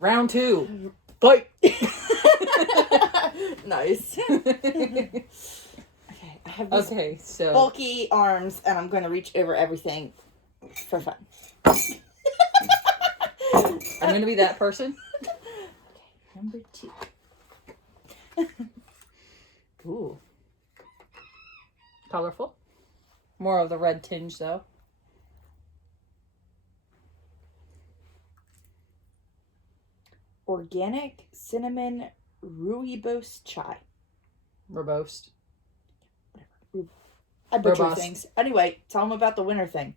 Round 2. Fight! Nice. Okay, I have these so bulky arms, and I'm going to reach over everything for fun. I'm going to be that person. Okay, number 2. Ooh. Colorful. More of the red tinge, though. Organic cinnamon rooibos chai. Robust. I butcher Robust. things. Anyway, tell them about the winter thing.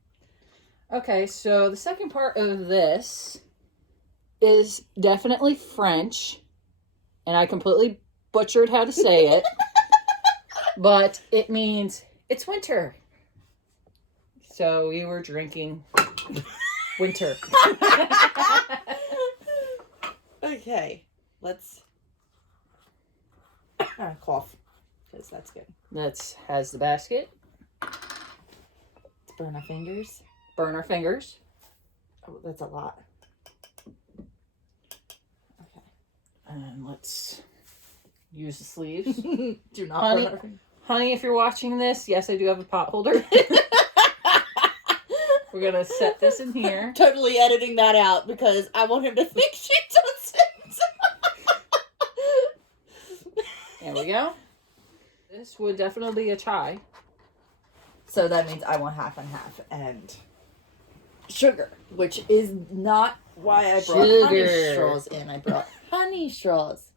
Okay, so the second part of this is definitely French, and I completely butchered how to say it, but it means it's winter. So we were drinking winter. Okay, let's cough, because that's good. That has the basket. Let's burn our fingers. Burn our fingers. Oh, that's a lot. Okay. And let's use the sleeves. Do not Honey, burn our fingers. Honey, if you're watching this, yes, I do have a pot holder. We're going to set this in here. Totally editing that out because I want him to think she does it. There we go. This would definitely be a chai. So that means I want half and half and sugar, which is not why I brought honey Sugar. straws in. I brought honey straws.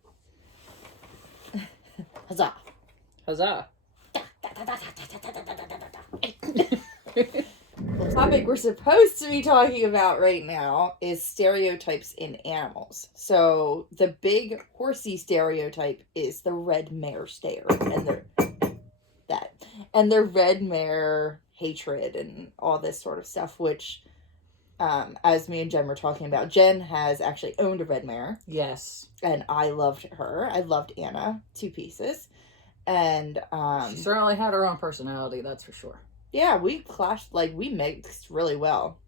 Huzzah. Huzzah. The topic we're supposed to be talking about right now is stereotypes in animals. So the big horsey stereotype is the red mare stare and their red mare hatred and all this sort of stuff, which as me and Jen were talking about, Jen has actually owned a red mare. Yes. And I loved her. I loved Anna 2 pieces. And she certainly had her own personality, that's for sure. yeah, we clashed, like, we mixed really well.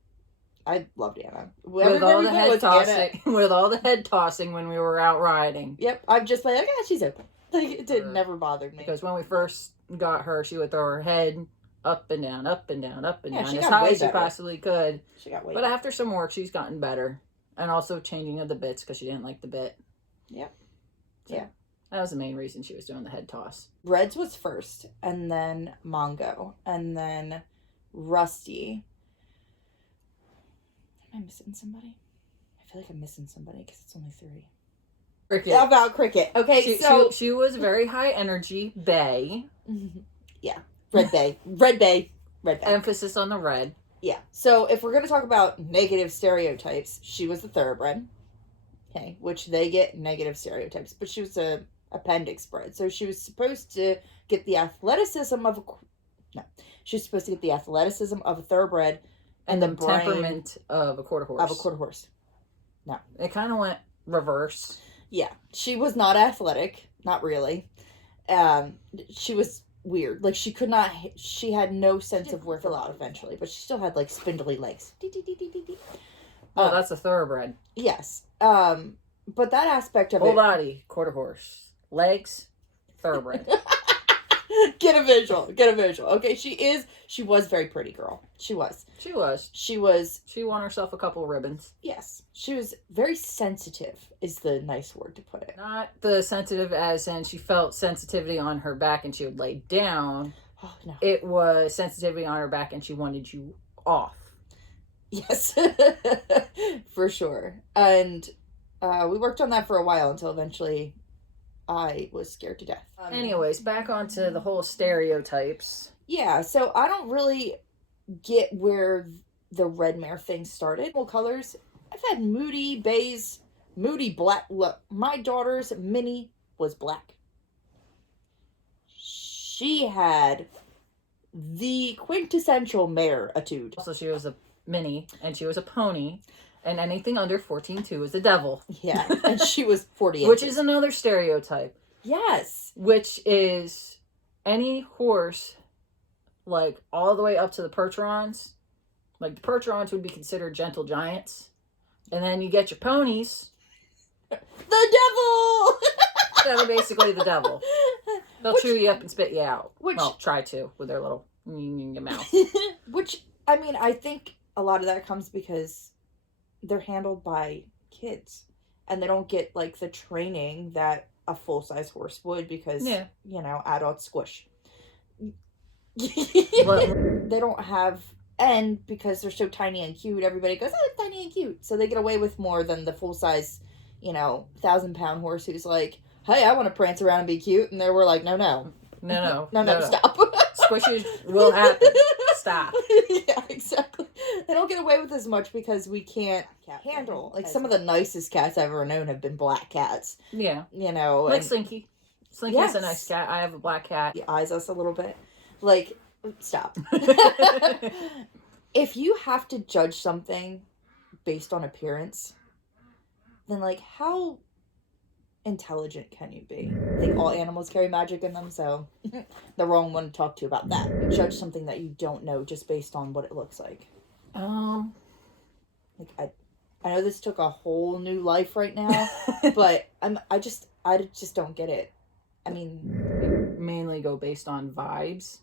I loved Anna. With all the head tossing, with all the head tossing when we were out riding. Yep, I'm just like, yeah, she's open. Like, it Sure. never bothered me. Because when we first got her, she would throw her head up and down, up and down, up and Yeah, down, she as got high way as she better. possibly could. She got way But better. after some work, she's gotten better. And also changing of the bits because she didn't like the bit. Yep. So Yeah. That was the main reason she was doing the head toss. Reds was first, and then Mongo, and then Rusty. Am I missing somebody? I feel like I'm missing somebody because it's only 3. Cricket. Yeah, about Cricket. Okay, She was very high energy, bay. Yeah, Red Bay. Red Bay. Red Bay. Emphasis on the red. Yeah. So if we're going to talk about negative stereotypes, she was the thoroughbred. Okay. Which they get negative stereotypes. But she was a appendix bred. So she was supposed to get the athleticism of she was supposed to get the athleticism of a thoroughbred And the the brain temperament of a quarter horse. of a quarter horse. No. It kind of went reverse. Yeah. She was not athletic. Not really. She was weird. Like, she had no sense of worth a lot eventually, but she still had, like, spindly legs. Oh, that's a thoroughbred. Yes. But that aspect of Whole it... body, quarter horse. Legs, thoroughbred. Get a visual. Okay, she was very pretty girl. She was. She was. She won herself a couple ribbons. yes. She was very sensitive, is the nice word to put it. Not the sensitive as in she felt sensitivity on her back and she would lay down. Oh, no. It was sensitivity on her back and she wanted you off. Yes. For sure. And we worked on that for a while until eventually I was scared to death. Anyways, back onto the whole stereotypes. Yeah, so I don't really get where the red mare thing started. Well, colors. I've had moody bays, moody black. Look, my daughter's Minnie was black. She had the quintessential mare attitude. Also, she was a mini and she was a pony. And anything under 14.2 is the devil. Yeah, and she was 40 Which inches. is another stereotype. Yes. Which is any horse, like, all the way up to the Percherons. Like, the Percherons would be considered gentle giants. And then you get your ponies, devil. They're basically the devil. They'll chew you up and spit you out. Well, try to with their little mouth. Which, I mean, I think a lot of that comes because they're handled by kids. And they don't get, like, the training that a full-size horse would because, you know, adults squish. They don't have... And because they're so tiny and cute, everybody goes, oh, it's tiny and cute. So they get away with more than the full-size, you know, 1,000-pound horse who's like, hey, I want to prance around and be cute. And they were like, no, stop. Squishes will happen. Stop. Yeah, exactly. They don't get away with as much because we can't handle. Like, some of the nicest cats I've ever known have been black cats. Yeah. You know. Like Slinky. Slinky's a nice cat. I have a black cat. He eyes us a little bit. Like, stop. If you have to judge something based on appearance, then, like, how intelligent can you be? I think all animals carry magic in them, so the wrong one to talk to about that. Judge something that you don't know just based on what it looks like. Like, I know this took a whole new life right now, but I just don't get it. I mean, mainly go based on vibes.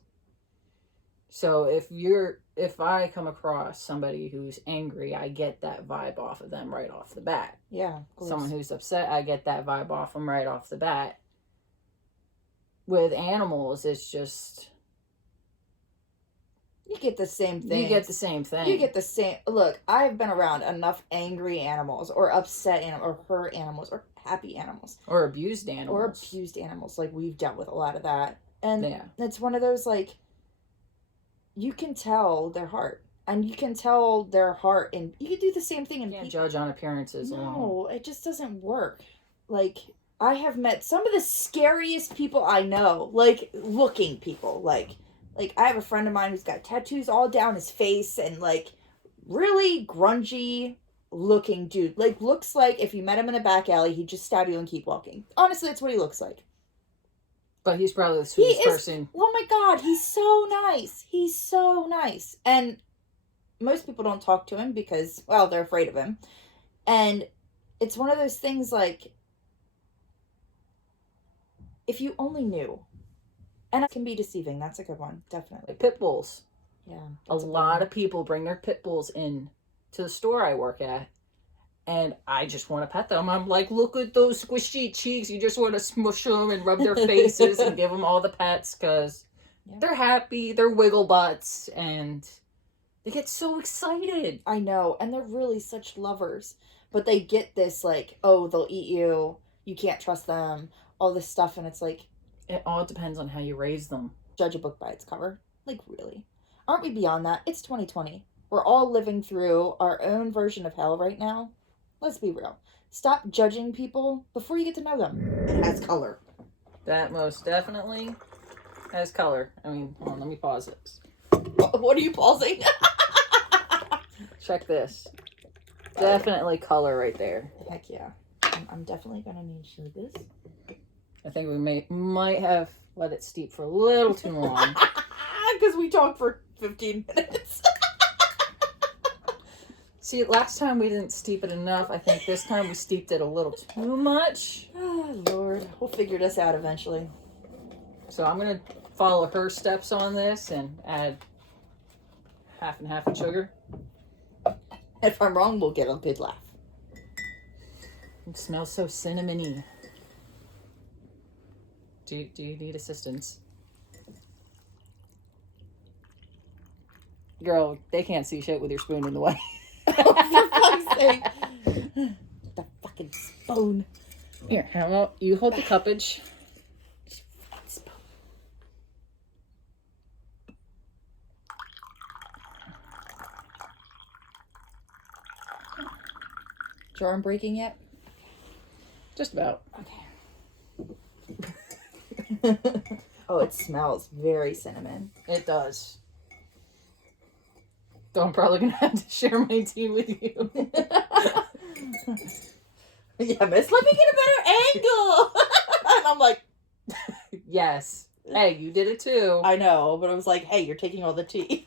So if I come across somebody who's angry, I get that vibe off of them right off the bat. Yeah, of course. Someone who's upset, I get that vibe off them right off the bat. With animals, it's just... You get the same thing. You get the same thing. You get the same... Look, I've been around enough angry animals, or upset animals, or hurt animals, or happy animals. Or abused animals. Like, we've dealt with a lot of that. And it's one of those, like... You can tell their heart. And you can tell their heart, and you can do the same thing in people. Can't judge on appearances alone. No, it just doesn't work. Like, I have met some of the scariest people I know. Like, looking people. Like, I have a friend of mine who's got tattoos all down his face, and, like, really grungy looking dude. Like, looks like if you met him in a back alley, he'd just stab you and keep walking. Honestly, that's what he looks like. But he's probably the sweetest person. Oh my God, he's so nice. He's so nice. And most people don't talk to him because, well, they're afraid of him. And it's one of those things like, if you only knew. And it can be deceiving. That's a good one. Definitely. Like pit bulls. Yeah. A lot of people bring their pit bulls in to the store I work at. And I just want to pet them. I'm like, look at those squishy cheeks. You just want to smush them and rub their faces and give them all the pets because they're happy. They're wiggle butts. And they get so excited. I know. And they're really such lovers. But they get this like, oh, they'll eat you. You can't trust them. All this stuff. And it's like... It all depends on how you raise them. Judge a book by its cover. Like, really? Aren't we beyond that? It's 2020. We're all living through our own version of hell right now. Let's be real. Stop judging people before you get to know them. It has color. That most definitely has color. I mean, hold on, let me pause this. What are you pausing? Check this. Definitely color right there. Heck yeah. I'm definitely going to need to show this. I think we might have let it steep for a little too long. Because we talked for 15 minutes. See, last time we didn't steep it enough. I think this time we steeped it a little too much. Oh, Lord. We'll figure this out eventually. So I'm going to follow her steps on this and add half and half of sugar. If I'm wrong, we'll get a good laugh. It smells so cinnamony. Do you need assistance? Girl, they can't see shit with your spoon in the way. Oh, for fuck's sake. The fucking spoon. Here, how about you hold the cuppage? Spoon. Jar arm breaking yet? Just about. Okay. Oh, it smells very cinnamon. It does. So I'm probably going to have to share my tea with you. Yeah, miss, let me get a better angle. And I'm like... Yes. Hey, you did it too. I know, but I was like, hey, you're taking all the tea.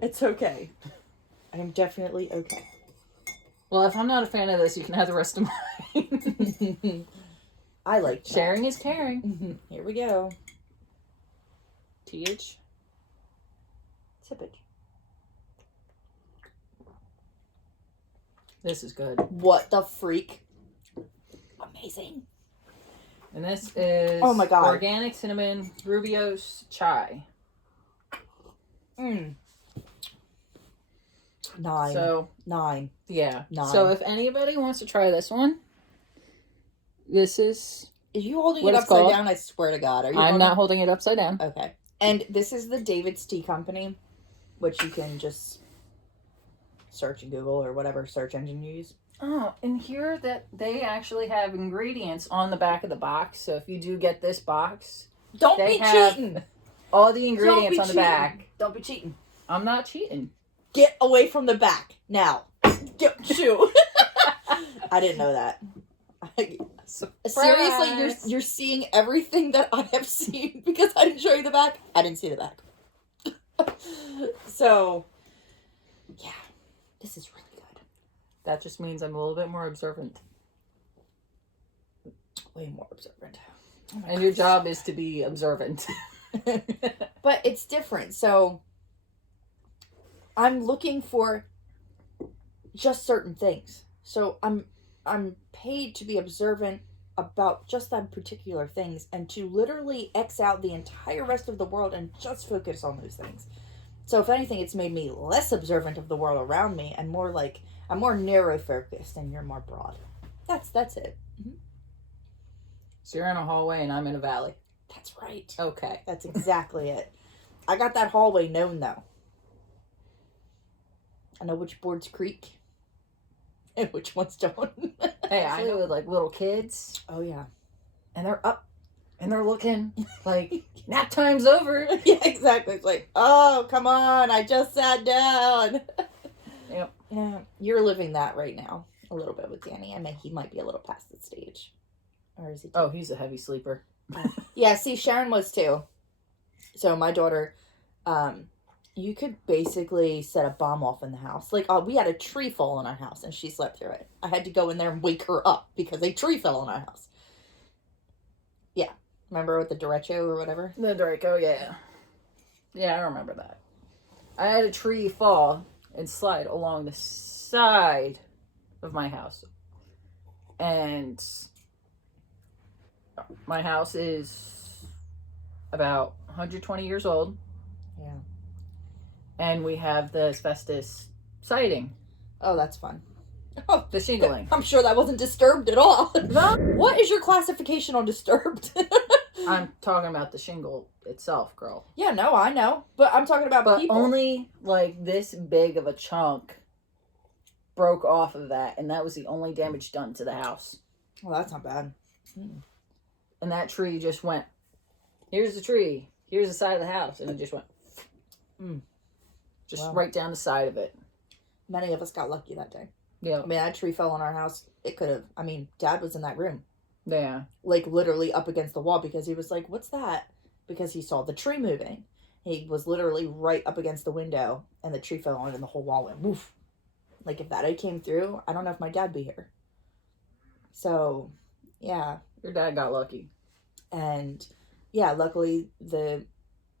It's okay. I'm definitely okay. Well, if I'm not a fan of this, you can have the rest of mine. I like that. Sharing is caring. Here we go. TH. Sippage. This is good. What the freak? Amazing. And this is Oh my God. organic cinnamon Rubio's chai. 9. So 9. yeah. 9. So if anybody wants to try this one, this is. Are you holding What it it's upside called? down? I swear to God. Are you I'm not holding it upside down. Okay. And this is the David's Tea Company, which you can just search in Google or whatever search engine you use. Oh, and here that they actually have ingredients on the back of the box. So if you do get this box, Don't They be have cheating. all the Don't ingredients be on the cheating. back. Don't be cheating. I'm not cheating. Get away from the back now. Shoo. I didn't know that. Seriously, you're seeing everything that I have seen because I didn't show you the back. I didn't see the back. So, yeah, this is really good. That just means I'm a little bit more observant. Way more observant. Oh my And your God. job is to be observant. But it's different. So, I'm looking for just certain things. So I'm paid to be observant about just that particular things and to literally X out the entire rest of the world and just focus on those things. So if anything, it's made me less observant of the world around me and more like I'm more narrow focused and you're more broad. That's it. So you're in a hallway and I'm in a valley. That's right. Okay. That's exactly it. I got that hallway known though. I know which boards creak and which ones don't. Hey, I know like little kids Oh yeah. and they're up and they're looking like nap time's over. Yeah, exactly. It's like, oh, come on, I just sat down. Yep. Yeah, you're living that right now a little bit with Danny. I mean, he might be a little past the stage. Or is he? Oh, he's a heavy sleeper. Yeah, see, Sharon was too. So my daughter, you could basically set a bomb off in the house. Like, we had a tree fall in our house and she slept through it. I had to go in there and wake her up because a tree fell in our house. Yeah. Remember with the derecho or whatever? The Draco, yeah. Yeah, I remember that. I had a tree fall and slide along the side of my house. And my house is about 120 years old. Yeah. And we have the asbestos siding, Oh, that's fun. Oh, the shingling. I'm sure that wasn't disturbed at all. No. What is your classification on disturbed? I'm talking about the shingle itself, girl. Yeah, no, I know. But I'm talking about But people. only like this big of a chunk broke off of that, and that was the only damage done to the house. Well, that's not bad. And that tree just went, here's the tree, here's the side of the house, and it just went just Wow. right down the side of it. Many of us got lucky that day. Yeah. I mean, that tree fell on our house. It could have. I mean, Dad was in that room. Yeah. Like, literally up against the wall because he was like, what's that? Because he saw the tree moving. He was literally right up against the window, and the tree fell on and the whole wall went woof. Like, if that had came through, I don't know if my dad would be here. So, yeah. Your dad got lucky. And, yeah, luckily the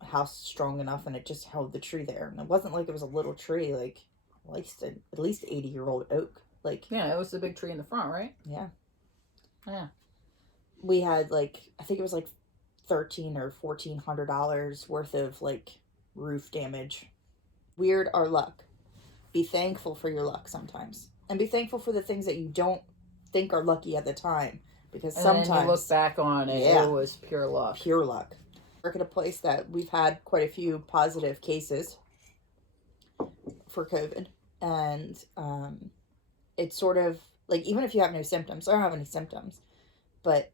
house is strong enough and it just held the tree there. And it wasn't like it was a little tree, like, at least 80-year-old oak. Like, Yeah, it was the big tree in the front, right? yeah. Yeah. We had, like, I think it was like $1,300 or $1,400 worth of, like, roof damage. Weird our luck. Be thankful for your luck sometimes. And be thankful for the things that you don't think are lucky at the time. Because And sometimes then you look back on it, Yeah. it was pure luck. pure luck. Work at a place that we've had quite a few positive cases for COVID. And it's sort of, like, even if you have no symptoms, I don't have any symptoms, but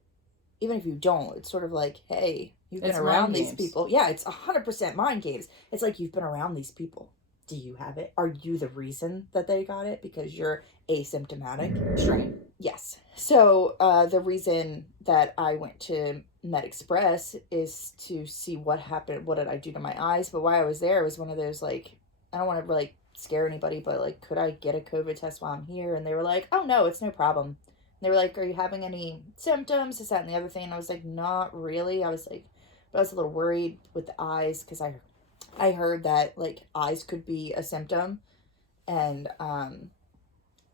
even if you don't, it's sort of like, hey, you've been It's around mind these games. people. Yeah, it's 100% mind games. It's like you've been around these people. Do you have it? Are you the reason that they got it? Because you're asymptomatic? Strain. Yes. So the reason that I went to MedExpress is to see what happened. What did I do to my eyes? But while I was there, it was one of those, like, I don't want to like scare anybody, but like, could I get a COVID test while I'm here? And they were like, oh no, it's no problem. And they were like, are you having any symptoms, this, that, and the other thing? And I was like, not really. I was like, but I was a little worried with the eyes, because I heard that like eyes could be a symptom. And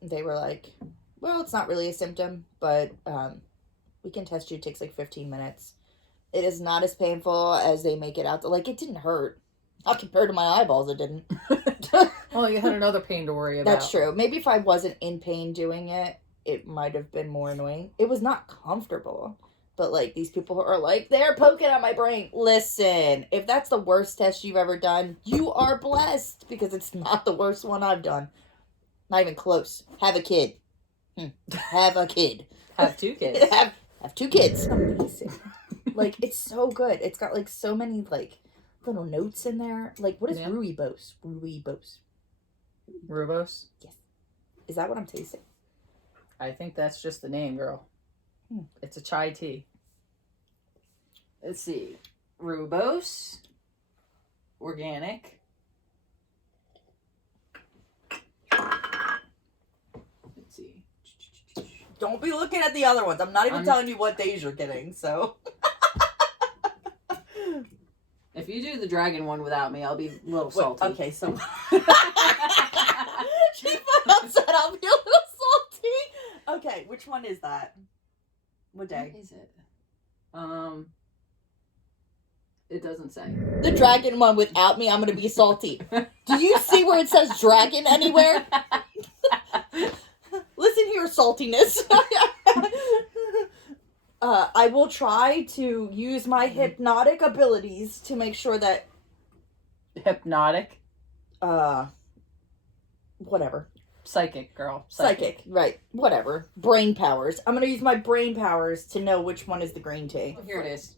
they were like, well, it's not really a symptom, but we can test you. It takes like 15 minutes. It is not as painful as they make it out. Like, it didn't hurt. Not compared to my eyeballs, it didn't. Well, you had another pain to worry about. That's true. Maybe if I wasn't in pain doing it, it might have been more annoying. It was not comfortable. But, like, these people are like, they're poking at my brain. Listen, if that's the worst test you've ever done, you are blessed. Because it's not the worst one I've done. Not even close. Have a kid. Have a kid. Have 2 kids. have 2 kids. Amazing. Like, it's so good. It's got, like, so many, like, little notes in there. Like, what is Rooibos? Rooibos. Rubos? Yes. Is that what I'm tasting? I think that's just the name, girl. It's a chai tea. Let's see. Rubos. Organic. Let's see. Don't be looking at the other ones. I'm not even telling you what days you're getting, so. If you do the dragon one without me, I'll be a little salty. Okay, so. She put upset, I'll be a little salty. Okay, which one is that? What day? What is it? It doesn't say. The dragon one without me, I'm gonna be salty. Do you see where it says dragon anywhere? Listen here, saltiness. I will try to use my hypnotic abilities to make sure that... Hypnotic? Whatever. Psychic, girl. Psychic, right. Whatever. Brain powers. I'm going to use my brain powers to know which one is the green tea. Here it is.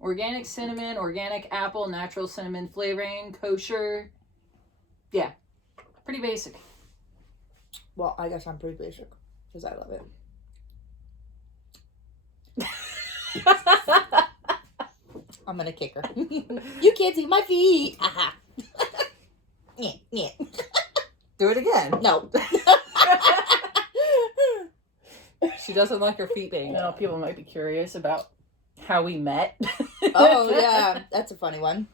Organic cinnamon, organic apple, natural cinnamon flavoring, kosher. Yeah. Pretty basic. Well, I guess I'm pretty basic because I love it. I'm gonna kick her. You can't see my feet. Aha. Yeah. Do it again. No. She doesn't like her feet being. You know, people might be curious about how we met. Oh yeah, that's a funny one.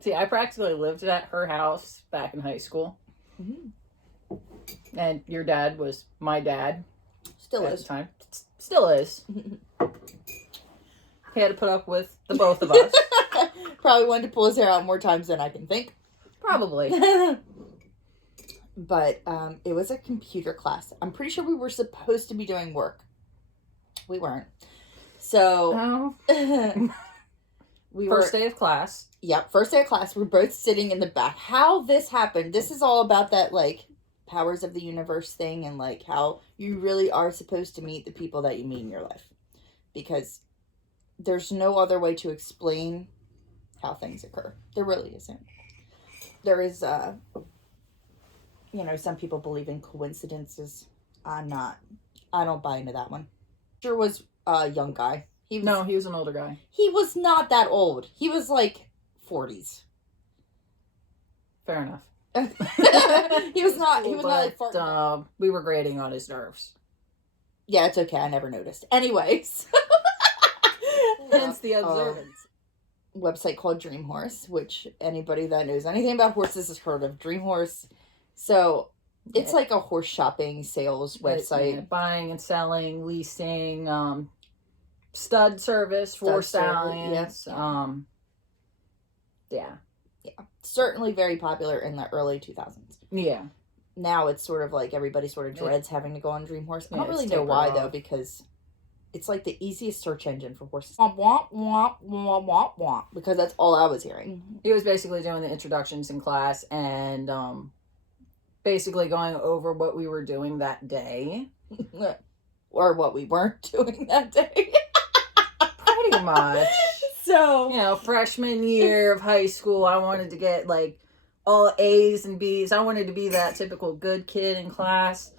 See, I practically lived at her house back in high school. Mm-hmm. And your dad was my dad. Still at is. the time. Still is. He had to put up with the both of us. Probably wanted to pull his hair out more times than I can think. Probably. But it was a computer class. I'm pretty sure we were supposed to be doing work. We weren't. So First day of class. Yep, first day of class. We're both sitting in the back. How this happened, this is all about that, like, powers of the universe thing, and like how you really are supposed to meet the people that you meet in your life, because there's no other way to explain how things occur. There really isn't. There is some people believe in coincidences. I don't buy into that one. Sure was a young guy. He was an older guy. He was not that old. He was like 40s. Fair enough. He was not like we were grading on his nerves. Yeah, it's okay. I never noticed. Anyways. Hence the observance. Website called Dream Horse, which anybody that knows anything about horses has heard of. Dream Horse. So it's like a horse shopping sales website. Buying and selling, leasing, stud service for stallions. Yeah. Certainly very popular in the early 2000s. Yeah. Now it's sort of like everybody sort of dreads having to go on Dream Horse. I don't really know tapered why off. though, because it's like the easiest search engine for horses. Womp, womp, womp, womp, womp, womp, because that's all I was hearing. He was basically doing the introductions in class and basically going over what we were doing that day. Or what we weren't doing that day. Pretty much. So, freshman year of high school, I wanted to get like all A's and B's. I wanted to be that typical good kid in class.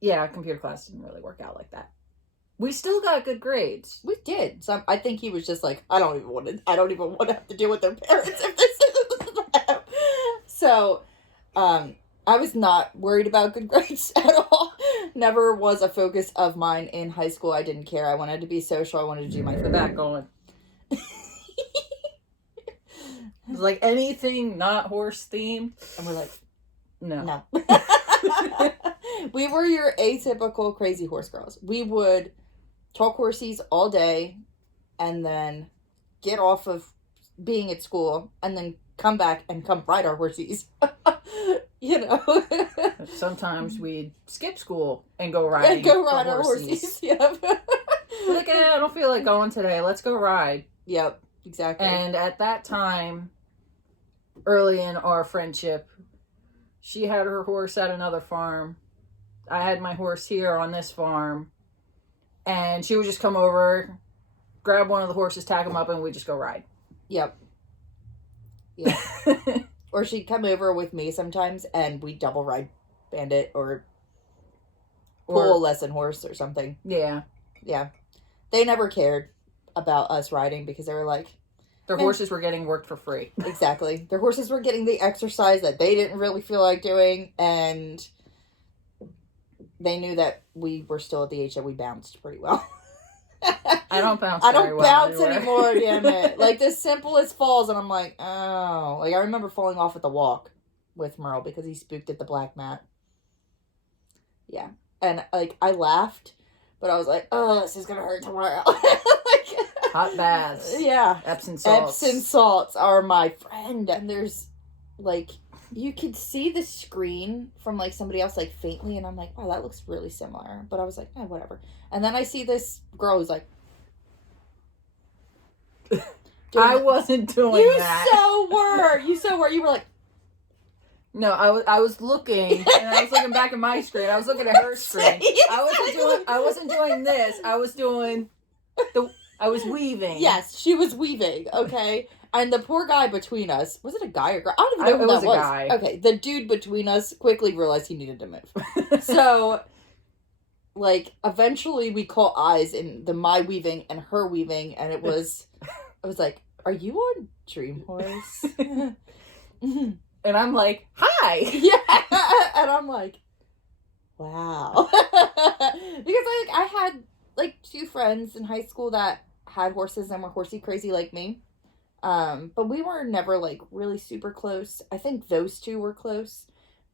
Yeah, computer class didn't really work out like that. We still got good grades. We did. So I think he was just like, I don't even want to have to deal with their parents if this is them. So, I was not worried about good grades at all. Never was a focus of mine in high school. I didn't care. I wanted to be social. I wanted to do my The back going. It was like anything not horse themed. And we're like, No. no. We were your atypical crazy horse girls. We would talk horsies all day and then get off of being at school and then come back and come ride our horsies. You know. Sometimes we'd skip school and go riding. And go ride our horsies. Yep. We're like, I don't feel like going today. Let's go ride. Yep, exactly. And at that time, early in our friendship, she had her horse at another farm. I had my horse here on this farm. And she would just come over, grab one of the horses, tag them up, and we'd just go ride. Yep. Yeah. Or she'd come over with me sometimes, and we'd double ride Bandit or pull a lesson horse or something. Yeah. Yeah. They never cared about us riding because they were like... Their horses were getting worked for free. Exactly. Their horses were getting the exercise that they didn't really feel like doing, and they knew that we were still at the age that we bounced pretty well. I don't bounce I very don't well bounce anywhere. anymore, damn it. Like, the simplest falls, and I'm like, oh. Like, I remember falling off at the walk with Merle because he spooked at the black mat. Yeah. And, like, I laughed, but I was like, oh, this is gonna hurt tomorrow. Like, Hot baths. yeah. Epsom salts. Epsom salts are my friend. And there's, like, you could see the screen from, like, somebody else, like, faintly. And I'm like, wow, that looks really similar. But I was like, eh, whatever. And then I see this girl who's like, I wasn't doing you that. You so were. You were like, No, I was looking, and I was looking back at my screen. I was looking at her screen. I wasn't doing this. I was weaving. yes, she was weaving. Okay. And the poor guy between us, was it a guy or girl? I don't even know who It was that a was. guy. Okay, the dude between us quickly realized he needed to move. So, like, eventually we caught eyes in my weaving and her weaving, and I was like, are you on Dream Horse? And I'm like, hi. Yeah. And I'm like, wow. Because I had, like, 2 friends in high school that had horses and were horsey crazy like me. But we were never, like, really super close. I think those 2 were close.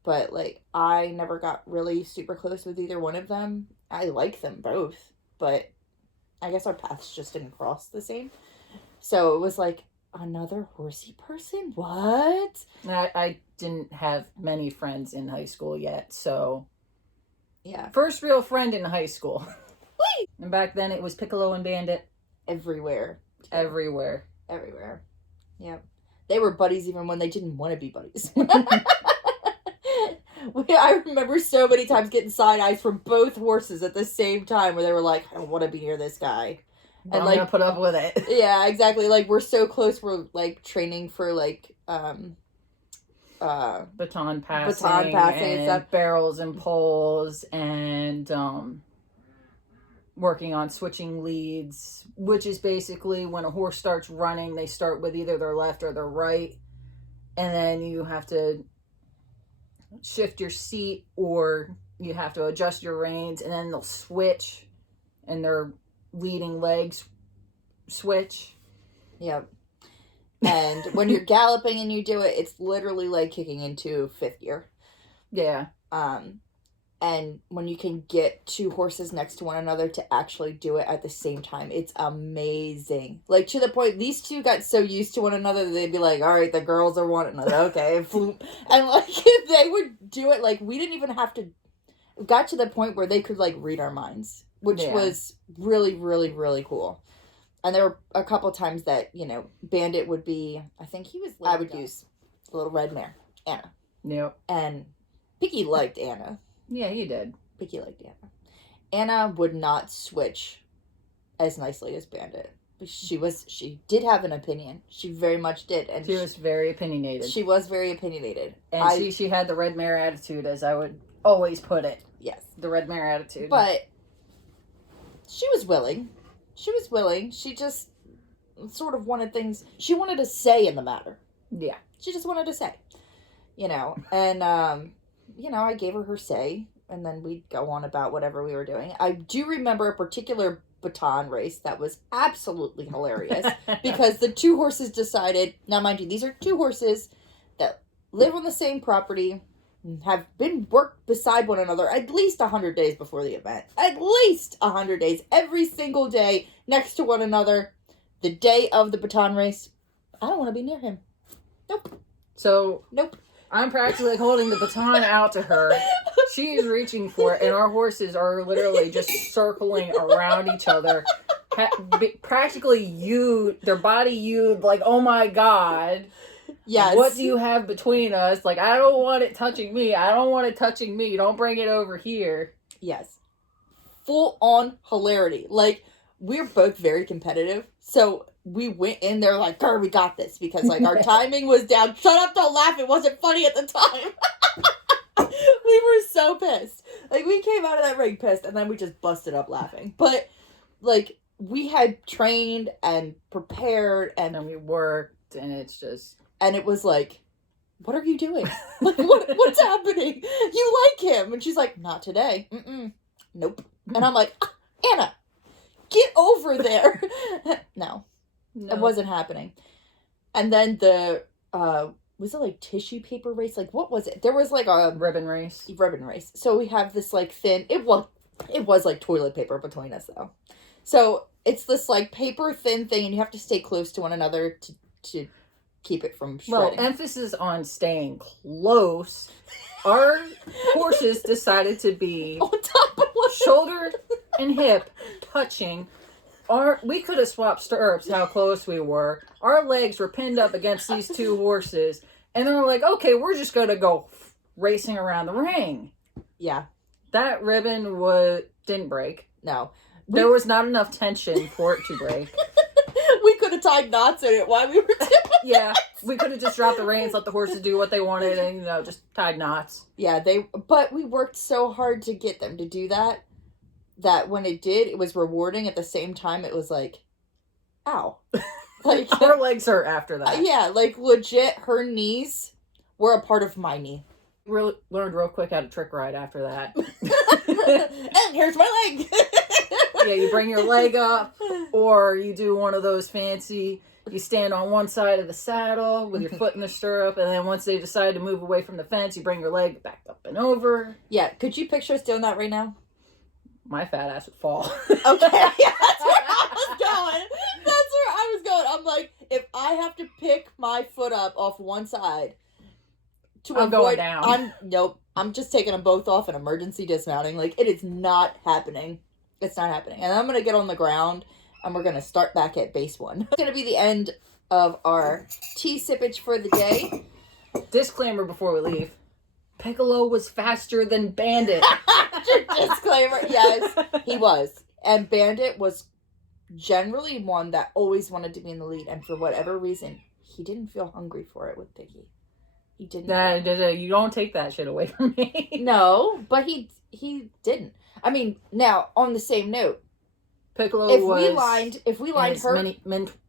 But, like, I never got really super close with either one of them. I like them both. But I guess our paths just didn't cross the same. So it was like, another horsey person? What? I didn't have many friends in high school yet, so... Yeah. First real friend in high school. And back then it was Piccolo and Bandit. Everywhere. Everywhere. Everywhere. Yep. They were buddies even when they didn't want to be buddies. I remember so many times getting side eyes from both horses at the same time where they were like, I don't want to be near this guy. And I'm gonna put up with it. Yeah, exactly. Like, we're so close. We're, like, training for, like, baton passing and stuff. Barrels and poles and working on switching leads, which is basically when a horse starts running, they start with either their left or their right, and then you have to shift your seat or you have to adjust your reins, and then they'll switch and their leading legs switch. Yep. And when you're galloping and you do it, it's literally like kicking into 5th gear. Yeah. And when you can get 2 horses next to one another to actually do it at the same time, it's amazing. Like, to the point, these 2 got so used to one another that they'd be like, all right, the girls are one another. Okay. And, like, they would do it, like, we didn't even have to... It got to the point where they could, like, read our minds, which was really, really, really cool. And there were a couple times that, you know, Bandit would be... I think he was... I would use the little red mare, Anna. Yep. And Picky liked Anna. Yeah, you did. Picky liked Anna. Anna would not switch as nicely as Bandit. She did have an opinion. She very much did. And she was very opinionated. She was very opinionated. And she had the red mare attitude, as I would always put it. Yes. The red mare attitude. But She was willing. She just sort of wanted things. She wanted a say in the matter. Yeah. She just wanted a say. And I gave her say, and then we'd go on about whatever we were doing. I do remember a particular baton race that was absolutely hilarious because the two horses decided, now mind you, these are two horses that live on the same property, have been worked beside one another at least 100 days before the event. At least 100 days, every single day next to one another. The day of the baton race, I don't want to be near him. Nope. So, Nope. I'm practically holding the baton out to her. She's reaching for it, and our horses are literally just circling around each other. Practically their body like, oh my God. Yes. What do you have between us? Like, I don't want it touching me. I don't want it touching me. Don't bring it over here. Yes. Full on hilarity. Like, we're both very competitive. So we went in there like, girl, we got this. Because, like, our timing was down. Shut up, don't laugh. It wasn't funny at the time. We were so pissed. Like, we came out of that ring pissed. And then we just busted up laughing. But, like, we had trained and prepared. And we worked. And it's just... And it was like, what are you doing? Like, what's happening? You like him. And she's like, not today. Nope. And I'm like, Anna, get over there. No, it wasn't happening. And then was it like tissue paper race? Like, what was it? There was like a ribbon race. So we have this like thin, it was like toilet paper between us though. So it's this like paper thin thing and you have to stay close to one another to keep it from shredding. Well, emphasis on staying close. Our horses decided to be on top of one shoulder and hip touching. We could have swapped stirrups how close we were. Our legs were pinned up against these two horses. And they were like, okay, we're just going to go racing around the ring. Yeah. That ribbon didn't break. No. There was not enough tension for it to break. We could have tied knots in it while we were doing it. Yeah, we could have just dropped the reins, let the horses do what they wanted, and, just tied knots. Yeah, but we worked so hard to get them to do that when it did, it was rewarding. At the same time, it was like, ow. Like, our legs hurt after that. Yeah, like, legit, her knees were a part of my knee. Learned real quick how to trick ride after that. And here's my leg. Yeah, you bring your leg up, or you do one of those fancy, you stand on one side of the saddle with your foot in the stirrup, and then once they decide to move away from the fence, you bring your leg back up and over. Yeah, could you picture us doing that right now? My fat ass would fall. Okay, yeah, that's where I was going. I'm like, if I have to pick my foot up off one side I'm going down. I'm just taking them both off and emergency dismounting. Like, it is not happening. It's not happening. And I'm going to get on the ground and we're going to start back at base one. It's going to be the end of our tea sippage for the day. Disclaimer before we leave. Piccolo was faster than Bandit. Disclaimer, yes, he was. And Bandit was generally one that always wanted to be in the lead. And for whatever reason, he didn't feel hungry for it with Piggy. He didn't. You don't take that shit away from me. No, but he didn't. I mean, now on the same note, Piccolo if was we lined her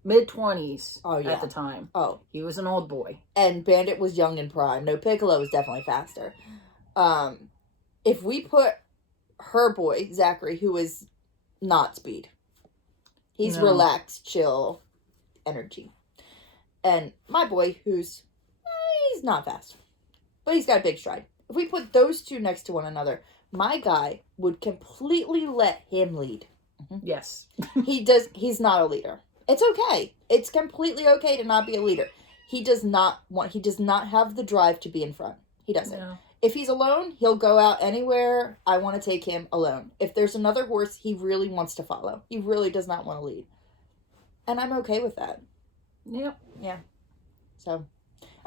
mid-20s at the time. Oh, he was an old boy, and Bandit was young and prime. No, Piccolo was definitely faster. If we put her boy Zachary, who is not speed, he's relaxed, chill, energy, and my boy, he's not fast, but he's got a big stride. If we put those two next to one another, my guy would completely let him lead. Mm-hmm. Yes. He's not a leader. It's okay. It's completely okay to not be a leader. He does not have the drive to be in front. He doesn't. No. If he's alone, he'll go out anywhere. I want to take him alone. If there's another horse, he really wants to follow. He really does not want to lead. And I'm okay with that. Yep. Yeah. So,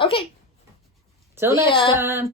okay. Till next time.